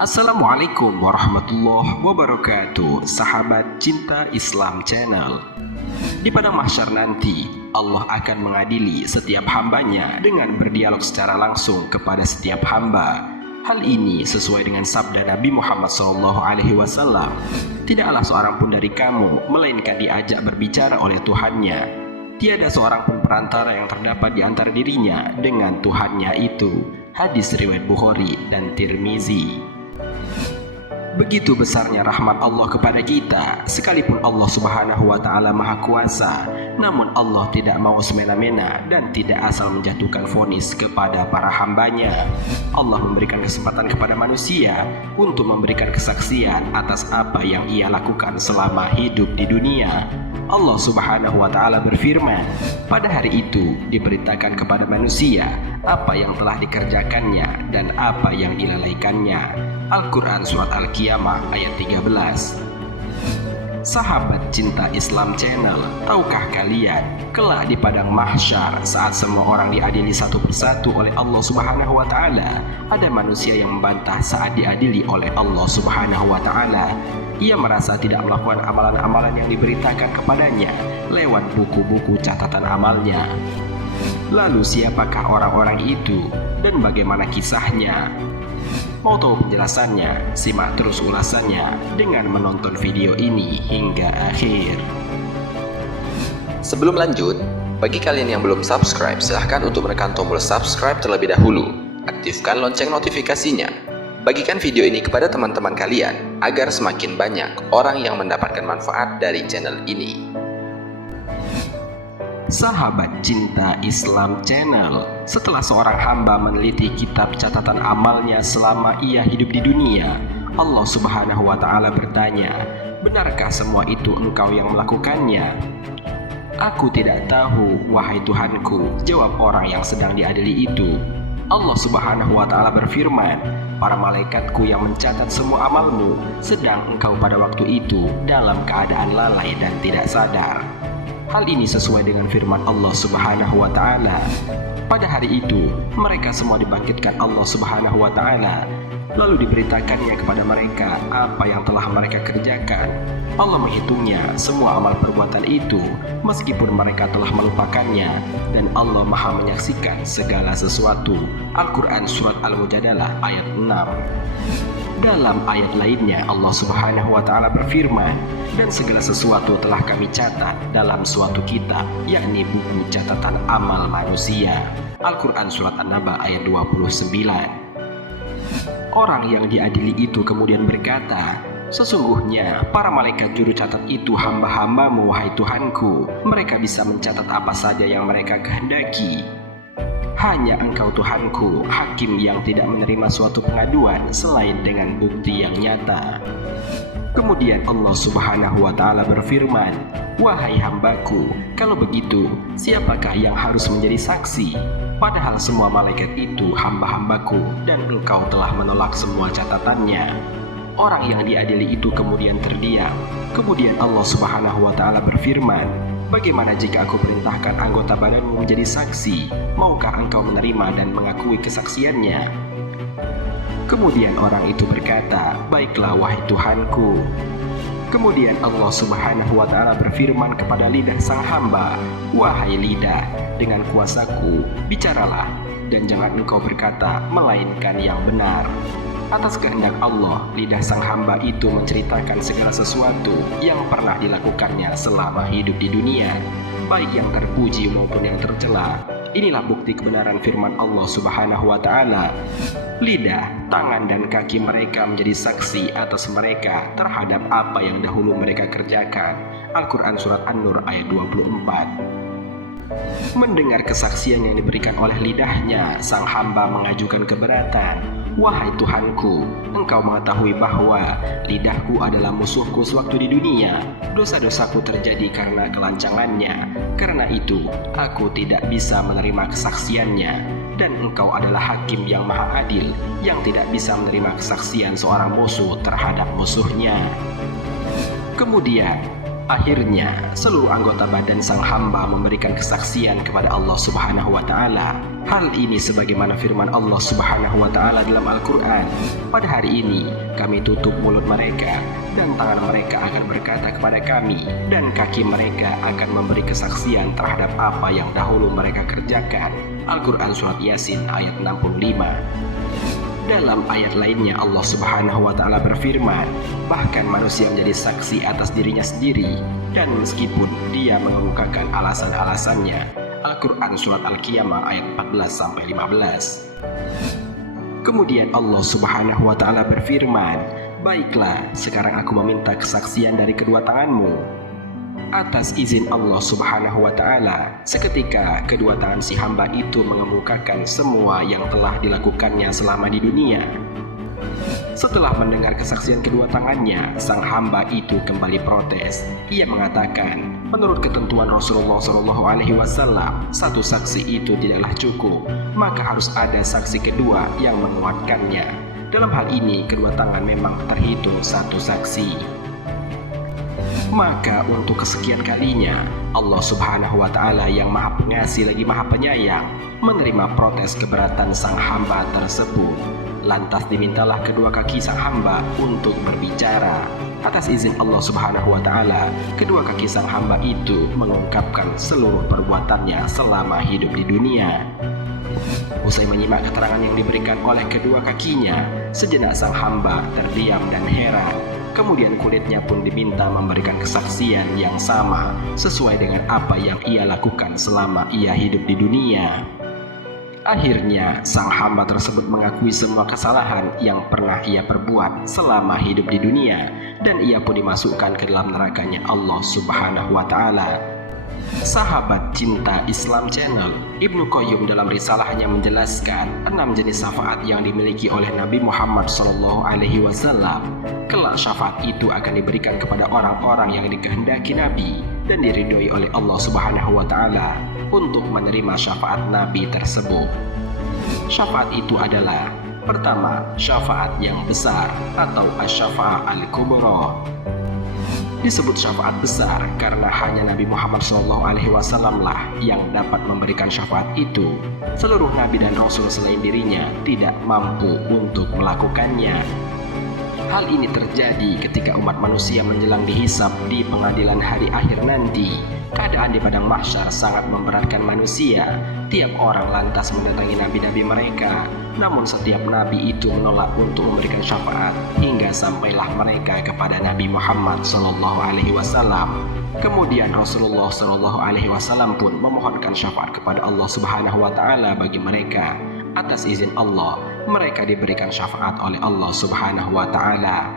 Assalamualaikum warahmatullahi wabarakatuh, sahabat cinta Islam Channel. Di padang mahsyar nanti, Allah akan mengadili setiap hambanya dengan berdialog secara langsung kepada setiap hamba. Hal ini sesuai dengan sabda Nabi Muhammad SAW. Tidaklah seorang pun dari kamu melainkan diajak berbicara oleh Tuhannya. Tiada seorang pun perantara yang terdapat di antara dirinya dengan Tuhannya itu. Hadis riwayat Bukhari dan Tirmizi. Begitu besarnya rahmat Allah kepada kita, sekalipun Allah Subhanahu wa Ta'ala Maha Kuasa, namun Allah tidak mau semena-mena dan tidak asal menjatuhkan vonis kepada para hambanya. Allah memberikan kesempatan kepada manusia untuk memberikan kesaksian atas apa yang ia lakukan selama hidup di dunia. Allah Subhanahu wa Ta'ala berfirman, pada hari itu diberitakan kepada manusia apa yang telah dikerjakannya dan apa yang dilalaikannya. Al-Quran Surat Al-Qiyamah ayat 13. Sahabat cinta Islam Channel, tahukah kalian kelak di padang mahsyar saat semua orang diadili satu persatu oleh Allah Subhanahu wa Ta'ala, ada manusia yang membantah saat diadili oleh Allah Subhanahu wa Ta'ala. Ia merasa tidak melakukan amalan-amalan yang diberitakan kepadanya lewat buku-buku catatan amalnya. Lalu siapakah orang-orang itu dan bagaimana kisahnya? Mau tahu penjelasannya? Simak terus ulasannya dengan menonton video ini hingga akhir. Sebelum lanjut, bagi kalian yang belum subscribe, silahkan untuk menekan tombol subscribe terlebih dahulu. Aktifkan lonceng notifikasinya. Bagikan video ini kepada teman-teman kalian agar semakin banyak orang yang mendapatkan manfaat dari channel ini. Sahabat cinta Islam Channel, setelah seorang hamba meneliti kitab catatan amalnya selama ia hidup di dunia, Allah Subhanahu wa Ta'ala bertanya, benarkah semua itu engkau yang melakukannya? Aku tidak tahu, wahai Tuhanku, jawab orang yang sedang diadili itu. Allah Subhanahu wa Ta'ala berfirman, para malaikatku yang mencatat semua amalmu, sedang engkau pada waktu itu dalam keadaan lalai dan tidak sadar. Hal ini sesuai dengan firman Allah Subhanahu wa Ta'ala. Pada hari itu, mereka semua dibangkitkan Allah Subhanahu wa Ta'ala, lalu diberitakannya kepada mereka apa yang telah mereka kerjakan. Allah menghitungnya semua amal perbuatan itu, meskipun mereka telah melupakannya, dan Allah Maha menyaksikan segala sesuatu. Al-Quran Surat Al-Mujadalah ayat 6. Dalam ayat lainnya Allah Subhanahu wa Ta'ala berfirman, dan segala sesuatu telah kami catat dalam suatu kitab, yakni buku catatan amal manusia. Al-Quran Surat An-Naba ayat 29. Orang yang diadili itu kemudian berkata, sesungguhnya para malaikat juru catat itu hamba-hambamu, wahai Tuhanku. Mereka bisa mencatat apa saja yang mereka kehendaki. Hanya Engkau Tuhanku, hakim yang tidak menerima suatu pengaduan selain dengan bukti yang nyata. Kemudian Allah Subhanahu wa Ta'ala berfirman, wahai hambaku, kalau begitu siapakah yang harus menjadi saksi? Padahal semua malaikat itu hamba-hambaku dan engkau telah menolak semua catatannya. Orang yang diadili itu kemudian terdiam. Kemudian Allah Subhanahu wa Ta'ala berfirman, bagaimana jika aku perintahkan anggota badanmu menjadi saksi? Maukah engkau menerima dan mengakui kesaksiannya? Kemudian orang itu berkata, baiklah wahai Tuhanku. Kemudian Allah Subhanahu wa Ta'ala berfirman kepada lidah sang hamba, wahai lidah, dengan kuasaku bicaralah, dan jangan engkau berkata melainkan yang benar. Atas kehendak Allah, lidah sang hamba itu menceritakan segala sesuatu yang pernah dilakukannya selama hidup di dunia, baik yang terpuji maupun yang tercela. Inilah bukti kebenaran firman Allah Subhanahu wa Ta'ala. Lidah, tangan, dan kaki mereka menjadi saksi atas mereka terhadap apa yang dahulu mereka kerjakan. Al-Quran Surat An-Nur ayat 24. Mendengar kesaksian yang diberikan oleh lidahnya, sang hamba mengajukan keberatan. Wahai Tuhanku, Engkau mengetahui bahwa lidahku adalah musuhku sewaktu di dunia. Dosa-dosaku terjadi karena kelancangannya. Karena itu, aku tidak bisa menerima kesaksiannya. Dan Engkau adalah hakim yang maha adil, yang tidak bisa menerima kesaksian seorang musuh terhadap musuhnya. Kemudian, Akhirnya, seluruh anggota badan sang hamba memberikan kesaksian kepada Allah Subhanahu wa Ta'ala. Hal ini sebagaimana firman Allah Subhanahu wa Ta'ala dalam Al-Quran. Pada hari ini, kami tutup mulut mereka, dan tangan mereka akan berkata kepada kami, dan kaki mereka akan memberi kesaksian terhadap apa yang dahulu mereka kerjakan. Al-Quran Surat Yasin ayat 65. Dalam ayat lainnya Allah Subhanahu wa Ta'ala berfirman, bahkan manusia menjadi saksi atas dirinya sendiri, dan meskipun dia mengemukakan alasan-alasannya. Al-Quran Surat Al-Qiyamah ayat 14-15. Kemudian Allah Subhanahu wa Ta'ala berfirman, baiklah, sekarang aku meminta kesaksian dari kedua tanganmu. Atas izin Allah Subhanahu wa Ta'ala, seketika kedua tangan si hamba itu mengemukakan semua yang telah dilakukannya selama di dunia. Setelah mendengar kesaksian kedua tangannya, sang hamba itu kembali protes. Ia mengatakan, menurut ketentuan Rasulullah SAW, satu saksi itu tidaklah cukup, maka harus ada saksi kedua yang menguatkannya. Dalam hal ini, kedua tangan memang terhitung satu saksi. Maka untuk kesekian kalinya, Allah Subhanahu wa Ta'ala yang Maha Pengasih lagi Maha Penyayang menerima protes keberatan sang hamba tersebut. Lantas dimintalah kedua kaki sang hamba untuk berbicara. Atas izin Allah Subhanahu wa Ta'ala, kedua kaki sang hamba itu mengungkapkan seluruh perbuatannya selama hidup di dunia. Usai menyimak keterangan yang diberikan oleh kedua kakinya, sejenak sang hamba terdiam dan heran. Kemudian kulitnya pun diminta memberikan kesaksian yang sama sesuai dengan apa yang ia lakukan selama ia hidup di dunia. Akhirnya, sang hamba tersebut mengakui semua kesalahan yang pernah ia perbuat selama hidup di dunia, dan ia pun dimasukkan ke dalam nerakanya Allah Subhanahu wa Ta'ala. Sahabat Cinta Islam Channel, Ibnu Qayyim dalam risalahnya menjelaskan 6 jenis syafaat yang dimiliki oleh Nabi Muhammad SAW. Kelak syafaat itu akan diberikan kepada orang-orang yang dikehendaki Nabi dan diridhoi oleh Allah Subhanahu wa Ta'ala untuk menerima syafaat Nabi tersebut. Syafaat itu adalah: pertama, syafaat yang besar atau asy-syafa'ah al-kubra. Disebut syafaat besar karena hanya Nabi Muhammad SAW lah yang dapat memberikan syafaat itu. Seluruh Nabi dan Rasul selain dirinya tidak mampu untuk melakukannya. Hal ini terjadi ketika umat manusia menjelang dihisab di pengadilan hari akhir nanti. Keadaan di padang mahsyar sangat memberatkan manusia. Tiap orang lantas mendatangi nabi-nabi mereka. Namun setiap nabi itu menolak untuk memberikan syafaat hingga sampailah mereka kepada Nabi Muhammad SAW. Kemudian Rasulullah SAW pun memohonkan syafaat kepada Allah Subhanahu wa Ta'ala bagi mereka. Atas izin Allah, mereka diberikan syafaat oleh Allah Subhanahu wa Ta'ala.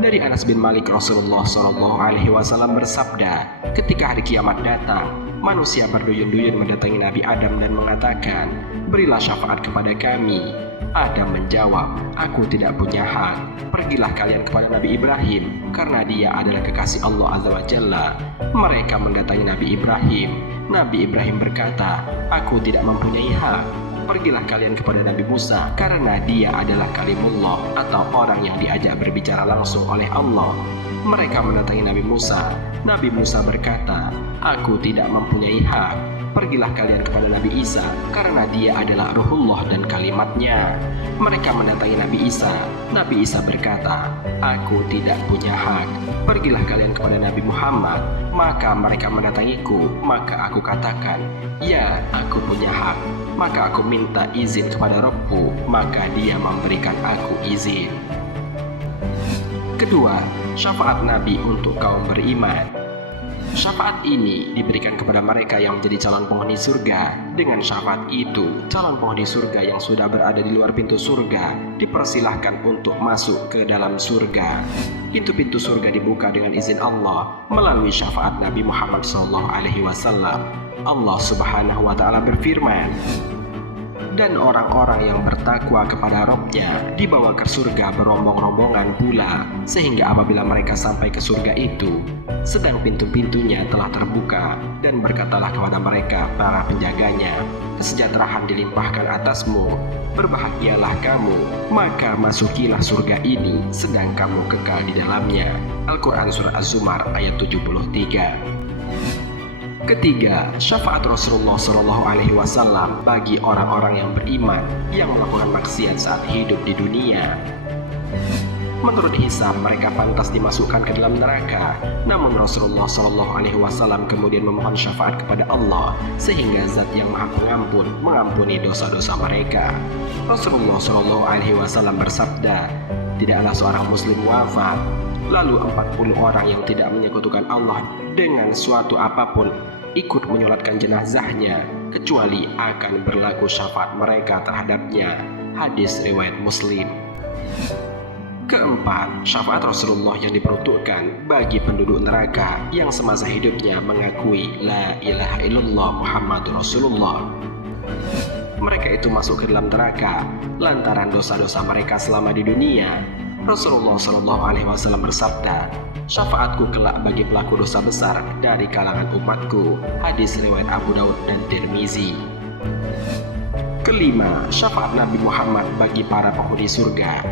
Dari Anas bin Malik, Rasulullah SAW bersabda, ketika hari kiamat datang, manusia berduyun-duyun mendatangi Nabi Adam dan mengatakan, berilah syafaat kepada kami. Adam menjawab, aku tidak punya hak. Pergilah kalian kepada Nabi Ibrahim, karena dia adalah kekasih Allah Azza wa Jalla. Mereka mendatangi Nabi Ibrahim. Nabi Ibrahim berkata, aku tidak mempunyai hak. Pergilah kalian kepada Nabi Musa, karena dia adalah kalimullah atau orang yang diajak berbicara langsung oleh Allah. Mereka mendatangi Nabi Musa. Nabi Musa berkata, aku tidak mempunyai hak. Pergilah kalian kepada Nabi Isa, karena dia adalah ruhullah dan kalimatnya. Mereka mendatangi Nabi Isa. Nabi Isa berkata, aku tidak punya hak. Pergilah kalian kepada Nabi Muhammad. Maka mereka mendatangiku. Maka aku katakan, ya, aku punya hak. Maka aku minta izin kepada Rabbku. Maka dia memberikan aku izin. Kedua, syafaat Nabi untuk kaum beriman. Syafaat ini diberikan kepada mereka yang menjadi calon penghuni surga. Dengan syafaat itu, calon penghuni surga yang sudah berada di luar pintu surga dipersilahkan untuk masuk ke dalam surga. Pintu-pintu surga dibuka dengan izin Allah melalui syafaat Nabi Muhammad SAW. Allah Subhanahu wa Ta'ala berfirman, dan orang-orang yang bertakwa kepada Rabb-nya dibawa ke surga berombong-rombongan pula, sehingga apabila mereka sampai ke surga itu, sedang pintu-pintunya telah terbuka, dan berkatalah kepada mereka para penjaganya, kesejahteraan dilimpahkan atasmu, berbahagialah kamu, maka masukilah surga ini sedang kamu kekal di dalamnya. Al-Quran Surah Az-Zumar ayat 73. Ketiga, syafaat Rasulullah SAW bagi orang-orang yang beriman yang melakukan maksiat saat hidup di dunia. Menurut hisab, mereka pantas dimasukkan ke dalam neraka. Namun Rasulullah SAW kemudian memohon syafaat kepada Allah, sehingga Zat yang Maha Pengampun mengampuni dosa-dosa mereka. Rasulullah SAW bersabda, tidaklah seorang Muslim wafat, lalu 40 orang yang tidak menyekutukan Allah dengan suatu apapun ikut menyolatkan jenazahnya, kecuali akan berlaku syafaat mereka terhadapnya. Hadis riwayat Muslim. Keempat, syafaat Rasulullah yang diperuntukkan bagi penduduk neraka yang semasa hidupnya mengakui La ilaha illallah Muhammadur Rasulullah. Mereka itu masuk ke dalam neraka lantaran dosa-dosa mereka selama di dunia. Rasulullah SAW bersabda, syafaatku kelak bagi pelaku dosa besar dari kalangan umatku. Hadis riwayat Abu Daud dan Tirmizi. Kelima, syafaat Nabi Muhammad bagi para penghuni surga.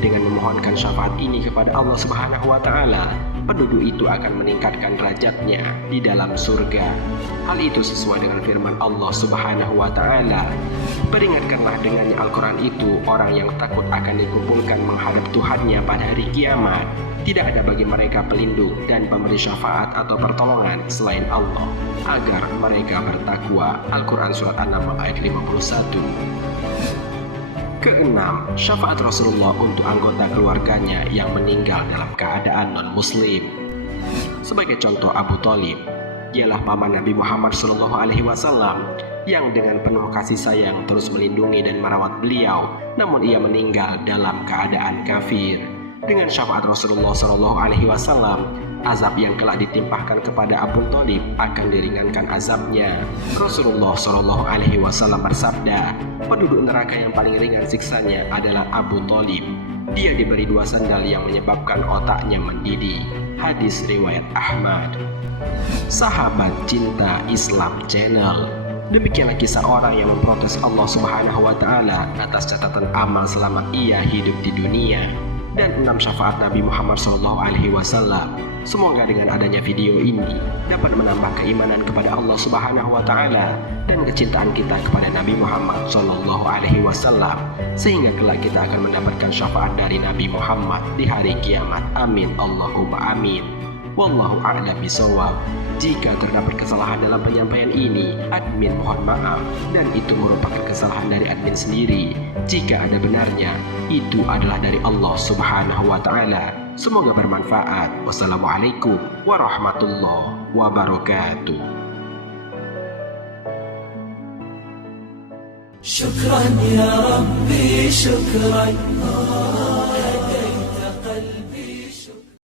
Dengan memohonkan syafaat ini kepada Allah Subhanahu wa Ta'ala, penduduk itu akan meningkatkan derajatnya di dalam surga. Hal itu sesuai dengan firman Allah Subhanahu wa Ta'ala. Peringatkanlah dengannya Al-Quran itu orang yang takut akan dikumpulkan menghadap Tuhannya pada hari kiamat. Tidak ada bagi mereka pelindung dan pemberi syafaat atau pertolongan selain Allah, agar mereka bertakwa. Al-Quran Surat An-Naml ayat 51. Keenam, syafaat Rasulullah untuk anggota keluarganya yang meninggal dalam keadaan non-muslim. Sebagai contoh, Abu Thalib, dialah paman Nabi Muhammad SAW yang dengan penuh kasih sayang terus melindungi dan merawat beliau, namun ia meninggal dalam keadaan kafir. Dengan syafaat Rasulullah SAW, azab yang kelak ditimpahkan kepada Abu Thalib akan diringankan azabnya. Rasulullah SAW bersabda, penduduk neraka yang paling ringan siksanya adalah Abu Thalib. Dia diberi 2 sandal yang menyebabkan otaknya mendidih. Hadis riwayat Ahmad. Sahabat Cinta Islam Channel, demikianlah kisah orang yang memprotes Allah Subhanahu wa Ta'ala atas catatan amal selama ia hidup di dunia, dan 6 syafaat Nabi Muhammad SAW. Semoga dengan adanya video ini dapat menambah keimanan kepada Allah Subhanahu wa Ta'ala dan kecintaan kita kepada Nabi Muhammad SAW, sehingga kelak kita akan mendapatkan syafaat dari Nabi Muhammad di hari kiamat. Amin Allahumma amin. Wallahu a'lam bishawab. Jika terdapat kesalahan dalam penyampaian ini, admin mohon maaf, dan itu merupakan kesalahan dari admin sendiri. Jika ada benarnya, itu adalah dari Allah Subhanahu wa Ta'ala. Semoga bermanfaat. Wassalamualaikum warahmatullahi wabarakatuh. Syukran ya Rabbi, syukran.